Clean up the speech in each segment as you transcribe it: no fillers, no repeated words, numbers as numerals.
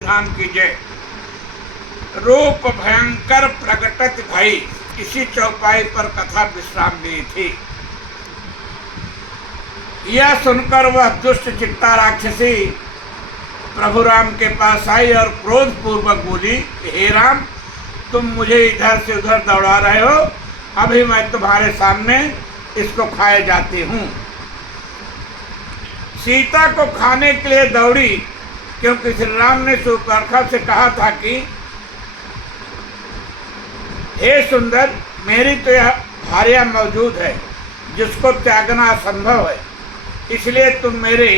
ध्यान कीजिए। रूप भयंकर प्रकटत भई, इसी चौपाई पर कथा विश्राम ली थी। यह सुनकर वह दुष्ट चित्ता राक्षसी प्रभु राम के पास आई और क्रोध पूर्वक बोली, हे राम, तुम मुझे इधर से उधर दौड़ा रहे हो, अभी मैं तुम्हारे सामने इसको खाए जाती हूँ। सीता को खाने के लिए दौड़ी, क्योंकि श्री राम ने शूर्पणखा से कहा था कि हे सुंदर, मेरी तो यह भार्या मौजूद है जिसको त्यागना असंभव है, इसलिए तुम मेरे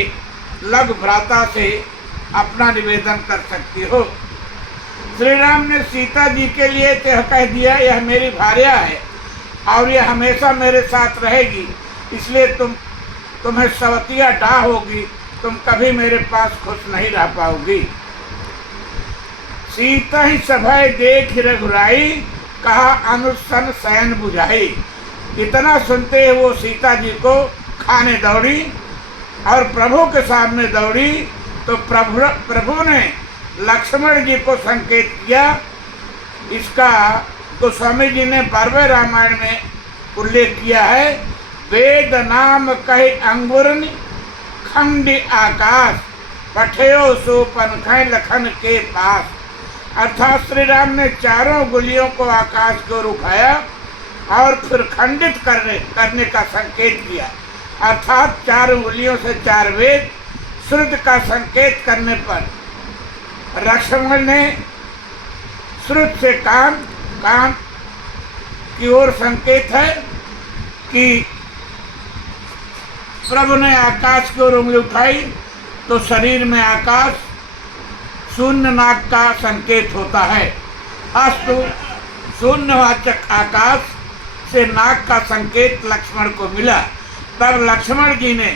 लघु भ्राता से अपना निवेदन कर सकती हो। श्री राम ने सीता जी के लिए तो कह दिया, यह मेरी भार्या है और यह हमेशा मेरे साथ रहेगी, इसलिए तुम्हें सवतिया डाह होगी, तुम कभी मेरे पास खुश नहीं रह पाओगी। सीता ही सभय देख रघुराई, कहा अनुसन शयन बुझाई। इतना सुनते वो सीता जी को खाने दौड़ी और प्रभु के सामने दौड़ी, तो प्रभु ने लक्ष्मण जी को संकेत किया। इसका गोस्वामी जी ने 12वें रामायण में उल्लेख किया है, वेद नाम कहे अंगुरन खंडी आकाश, पठयो सो पनखै लखन के पास। अर्थात श्री राम ने चारों गुलियों को आकाश को उठाया और फिर खंडित करने का संकेत किया। अर्थात 4 उंगलियों से 4 वेद श्रुत का संकेत करने पर लक्ष्मण ने श्रुत से कान की ओर संकेत है कि प्रभु ने आकाश की ओर उंगली उठाई तो शरीर में आकाश, शून्य नाक का संकेत होता है। अस्तु शून्यवाचक आकाश से नाक का संकेत लक्ष्मण को मिला। तब लक्ष्मण जी ने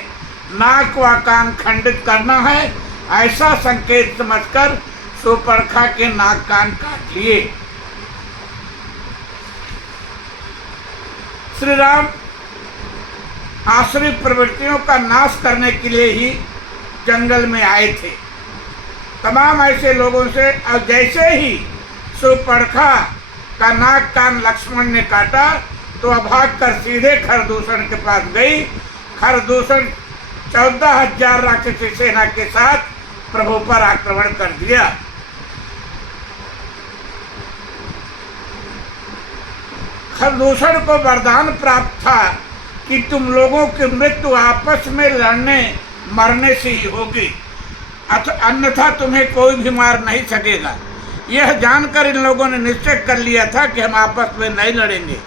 नाक व कान खंडित करना है ऐसा संकेत समझकर शूर्पणखा के नाक कान काट लिए। श्री राम आसुरी प्रवृत्तियों का नाश करने के लिए ही जंगल में आए थे। तमाम ऐसे लोगों से, और जैसे ही शूर्पणखा का नाक कान लक्ष्मण ने काटा तो भाग कर सीधे खरदूषण के पास गई। खरदूषण 14,000 राक्षसी सेना के साथ प्रभु पर आक्रमण कर दिया। खरदूषण को वरदान प्राप्त था कि तुम लोगों की मृत्यु आपस में लड़ने मरने से ही होगी, अन्यथा तुम्हें कोई भी मार नहीं सकेगा। यह जानकर इन लोगों ने निश्चय कर लिया था कि हम आपस में नहीं लड़ेंगे।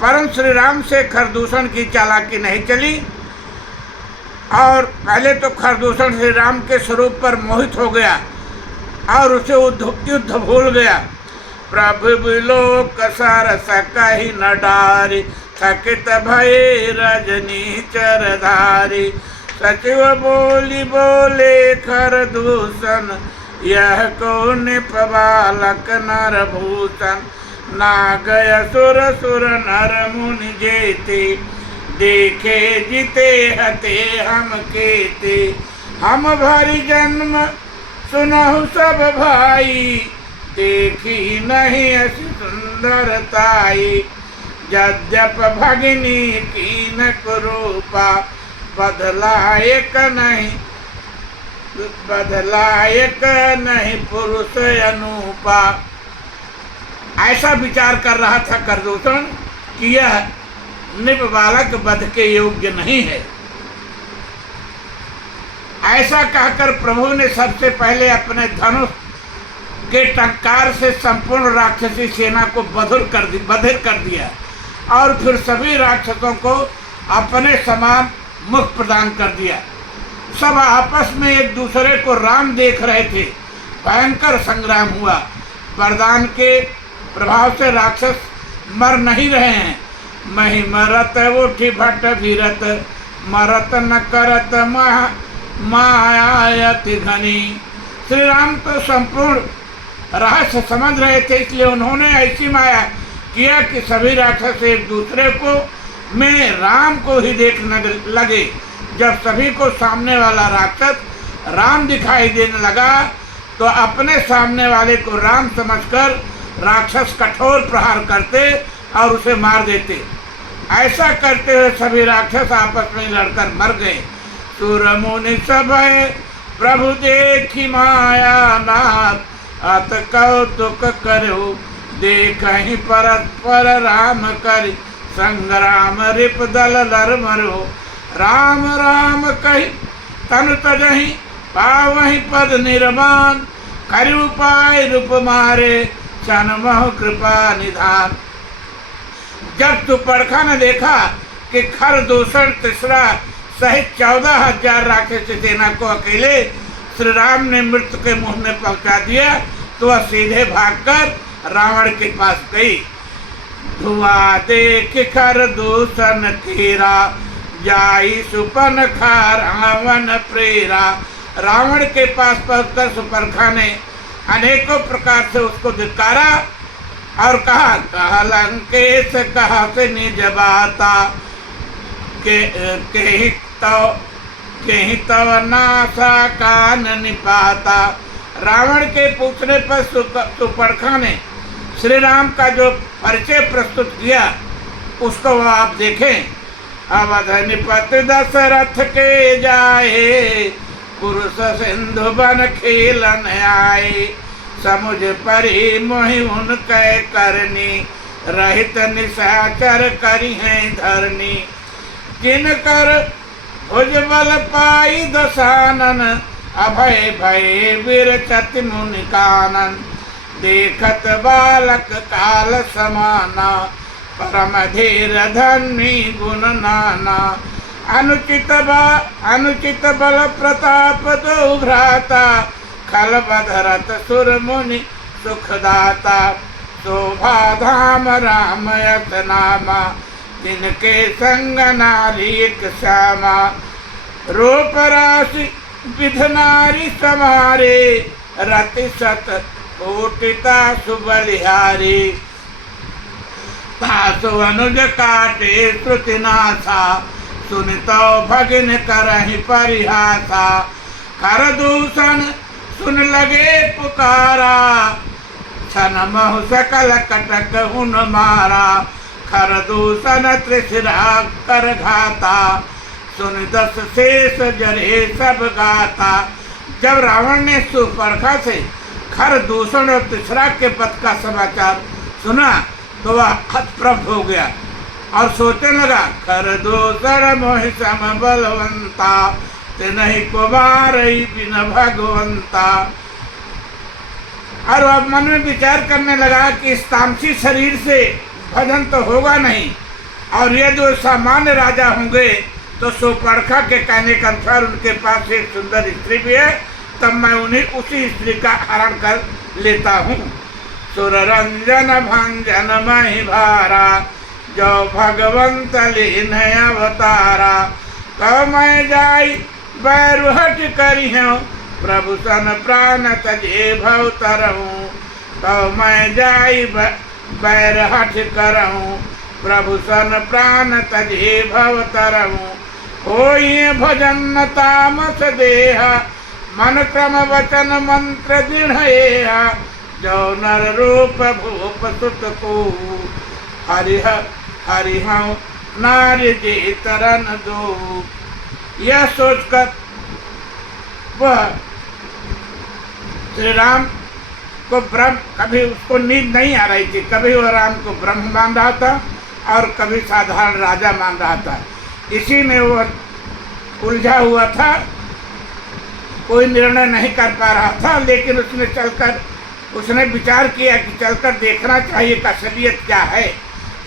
परंतु श्री राम से खरदूषण की चालाकी नहीं चली और पहले तो खरदूषण श्री राम के स्वरूप पर मोहित हो गया और उसे युद्ध भूल गया। प्रभु बिलोक सरस कहि न डारी, थकित भये रजनी चरधारी। सचिव बोले खरदूषण, यह कौन बालक नर भूषण। ना गय सुर नर मुनि जेते, देखे जिते हते हम केते। हम भरी जन्म सुनहु सब भाई, देखी नहीं अति सुंदरताई। यद्यप भगिनी कीन कुरूपा, बदलायक नहीं पुरुष अनूपा। ऐसा विचार कर रहा था खरदूषण कि यह निप बालक वध के योग्य नहीं है। ऐसा कहकर प्रभु ने सबसे पहले अपने धनुष के टंकार से संपूर्ण राक्षसी सेना को बधिर कर दिया और फिर सभी राक्षसों को अपने समान मुख प्रदान कर दिया। सब आपस में एक दूसरे को राम देख रहे थे। भयंकर संग्राम हुआ। वरदान के प्रभाव से राक्षस मर नहीं रहे हैं। मही मरत उठी भट्ट भीरत, मरत न करत मायायति घनी। श्री राम तो संपूर्ण रहस्य समझ रहे थे, इसलिए उन्होंने ऐसी माया किया कि सभी राक्षस एक दूसरे को में राम को ही देखने लगे। जब सभी को सामने वाला राक्षस राम दिखाई देने लगा तो अपने सामने वाले को राम समझकर राक्षस कठोर प्रहार करते और उसे मार देते। ऐसा करते हुए सभी राक्षस आपस में लड़कर मर गए। सुर मुनि सब प्रभु देखी माया नाथ अत कौतुक करो देखहि परस्पर राम करि संग्राम रिप दल लर मरो। राम राम कहि तनु तजहि पावहि पद निर्माण करि उपाय रूप मारे चनमहु कृपा निधान। जब सुपर्णखा ने देखा कि खरदूषण तीसरा सहित 14,000 राक्षस सेना को अकेले श्री राम ने मृत्यु के मुंह में पहुंचा दिया तो वह सीधे भागकर रावण के पास गई। धुआं देख खरदूषण तेरा जाई सुपर्णखा रावण प्रेरा। रावण के पास पहुंचकर सुपर्णखा ने अनेकों प्रकार से उसको धिक्कारा और कहा लंकेश कहा से निज बाता के तव नासा कान निपाता। रावण के पूछने पर सुपर्णखा ने श्री राम का जो परिचय प्रस्तुत किया उसको वह आप देखें। अवध निपत दशरथ के जाए पुरुष सिंधु बन खेलन आए। समुझ परी मोहि उनके करनी रहित निशाचर करी हैं धरनी। जिनकर भुजबल पाई दशानन अभय भय विरचति मुनि कानन। देखत बालक काल समाना परम धीर धन्वी गुण नाना। अनुचित बल प्रताप दो भ्राता खल बधरत सुर मुनि सुखदाता। शोभा धाम राम यत नामा तिनके संग नारी एक श्यामा। रूप राशि विध नारी समारे रति सत कोटिता सुबलिहारी। तासु अनुज काटे श्रुति नाथा सुनितो भगिन करहि परिहासा। खरदूषण सुन लगे पुकारा छन महु सकल कटक हुन मारा। खरदूषण त्रिशिरा कर घाता सुन 10 शेष जरे सब गाता। जब रावण ने सुपर्णखा से खरदूषण और तीसरा के पद का समाचार सुना तो वह हतप्रभ हो गया और सोचने लगा खरदूषण मोहि सम बलवंता तिनहि को मारई बिन भगवंता। और अब मन में विचार करने लगा कि इस तामसी शरीर से भजन तो होगा नहीं और ये जो सामान्य राजा होंगे तो सुपर्णखा के कहने के अनुसार उनके पास एक सुंदर स्त्री भी है, तब मैं उन्हें उसी स्त्री का हरण कर लेता हूँ। सुर रंजन भंजन मही भारा जो भगवंत लीन अवतारा। तो मैं जाई बैरुहट करी हूँ प्रभु सन प्राण तजे भव तरहूँ। तो मैं जाई बैरहट करहूँ प्रभु सन प्राण तजे भव तरहूँ। होई भजन तामस देहा मन क्रम वचन मंत्र दृढ़। जो नर रूप भूप सुत को हरिह नारी जे तरन दो। यह सोचकर वह श्री राम को ब्रह्म, कभी उसको नींद नहीं आ रही थी, कभी वह राम को ब्रह्म मान रहा था और कभी साधारण राजा मान रहा था। इसी में वह उलझा हुआ था, कोई निर्णय नहीं कर पा रहा था। लेकिन उसने विचार किया कि चलकर देखना चाहिए कि असलियत क्या है।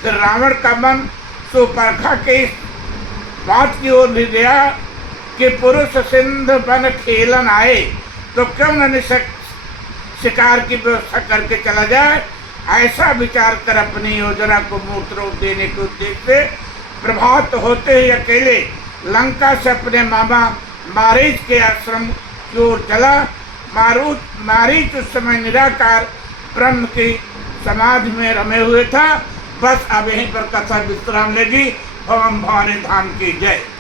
फिर रावण का मन सुपर्णखा के इस बात की ओर भी गया कि पुरुष सिंध बन खेलन आए तो क्यों न शिकार की व्यवस्था करके चला जाए। ऐसा विचार कर अपनी योजना को मूर्त रूप देने के उद्देश्य से प्रभात होते ही अकेले लंका से अपने मामा मारीच के आश्रम की ओर चला। मारीच उस समय निराकार ब्रह्म की समाधि में रमे हुए था। बस अब यहीं पर कथा विश्राम लेगी। ओम भवानी धाम की जय।